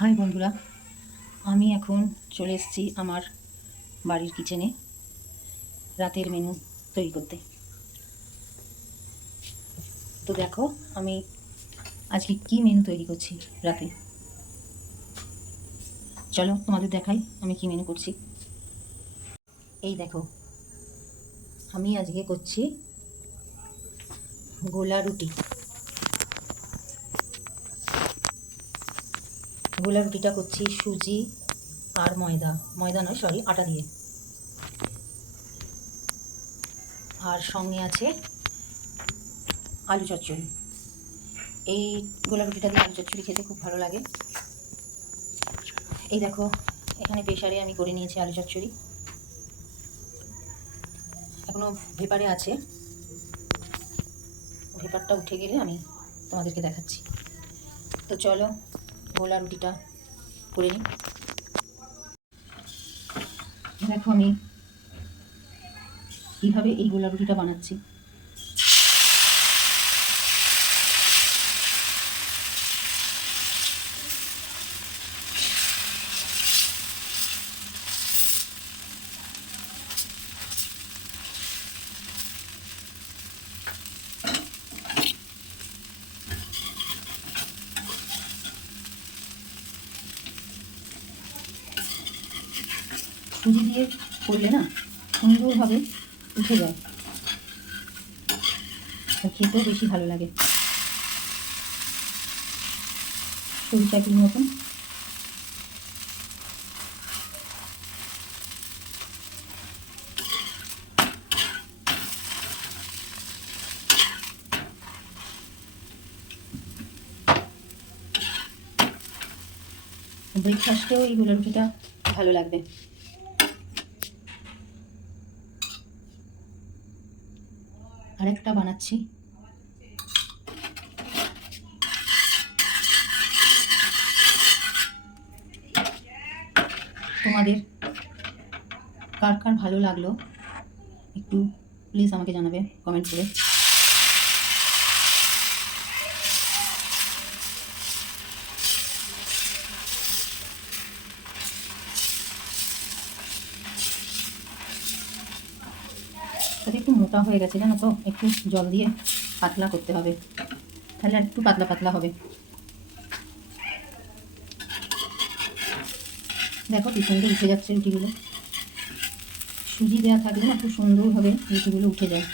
High বন্ধুরা, আমি এখন চলে এসেছি আমার বাড়ির কিচেনে রাতের মেনু তৈরি করতে। তো দেখো, আমি আজকে কি মেনু তৈরি করছি রাতে? চলো তোমাদের দেখাই আমি কি মেনু করছি। এই দেখো, আমি আজকে করছি গোলা রুটি। গোলা রুটিটা করছি, সুজি আর ময়দা। ময়দা নয় সরি আটা দিয়ে। আর সঙ্গে আছে আলু চচ্চড়ি। এই গোলা রুটিটা দিয়ে আলু চচ্চড়ি খেতে খুব ভালো লাগে। এই দেখো, এখানে প্রেশারে আমি করে নিয়েছি আলু চচ্চড়ি। এখনও ভেপারে আছে। ভেপারটা উঠে গেলে আমি তোমাদেরকে দেখাচ্ছি। তো চলো গোলা রুটিটা করে নিই। দেখো আমি কীভাবে এই গোলা রুটিটা বানাচ্ছি। সুজি দিয়ে করলে না সুন্দরভাবে উঠে যায়। খেতেও বেশি ভালো লাগে। সুজি চাকরির মতন। ব্রেকফাস্টেও এই গোলা রুটিটা ভালো লাগবে। আরেকটা বানাচ্ছি। তোমাদের কার কার ভালো লাগল একটু প্লিজ আমাকে জানাবে কমেন্ট করে। তাতে একটু মোটা হয়ে গেছে, জানো তো? একটু জল দিয়ে পাতলা করতে হবে। তাহলে আর একটু পাতলা পাতলা হবে। দেখো কি উঠে যাচ্ছে রুটিগুলো সুজি দেওয়া থাকলে না খুব সুন্দরভাবে রুটিগুলো উঠে যায়।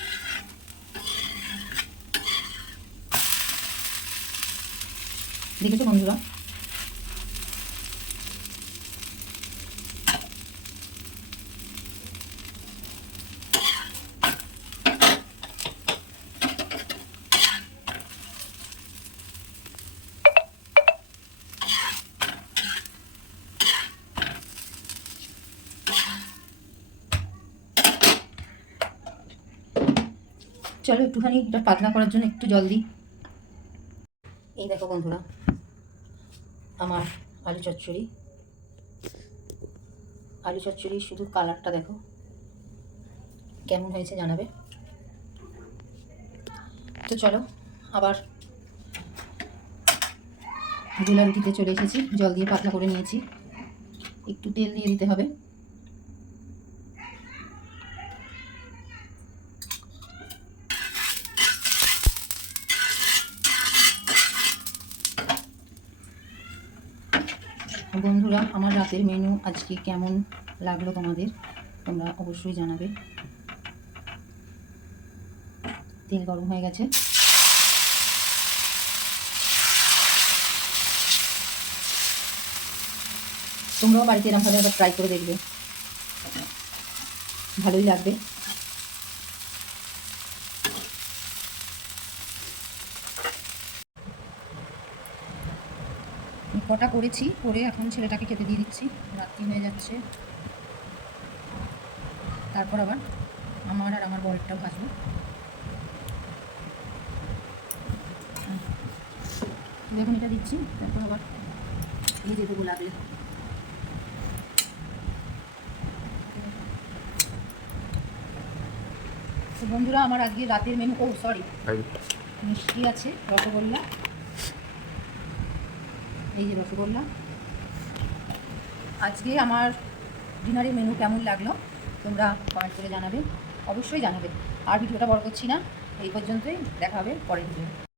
দেখেছ বন্ধুরা? চলো একটুখানি এটা পাতলা করার জন্য একটু জল দিই। এই দেখো বন্ধুরা, আমার আলু চচ্চড়ি। আলু চচ্চড়ি শুধু কালারটা দেখো, কেমন হয়েছে জানাবে। তো চলো, আবার গোলা রুটিতে চলে এসেছি, জল দিয়ে পাতলা করে নিয়েছি। একটু তেল দিয়ে দিতে হবে। বন্ধুরা, আমার রাতের মেনু আজকে কেমন লাগল তোমাদের? তোমরা অবশ্যই জানাবে। তেল গরম হয়ে গেছে। তোমরাও বাড়িতে এরকমভাবে একবার ট্রাই করে দেখবে। ভালোই লাগবে। কটা করেছি করে এখন ছেলেটাকে খেতে দিয়ে দিচ্ছি। রাত্রি হয়ে যাচ্ছে। তারপর আবার আমার আর আমার বরেরটা ভাজবো। দেখুন এটা দিচ্ছি তারপর আবার এই যেটুকু লাগলে। তো বন্ধুরা আমার আজকে রাতের মেনু ও সরি মিষ্টি আছে রসগোল্লা। এই যে রসগোল্লা। আজকে আমার ডিনারের মেনু কেমন লাগল তোমরা কমেন্ট করে জানাবে। অবশ্যই জানাবে। আর ভিডিওটা বড় করছি না। এই পর্যন্তই। দেখাবে পরের ভিডিও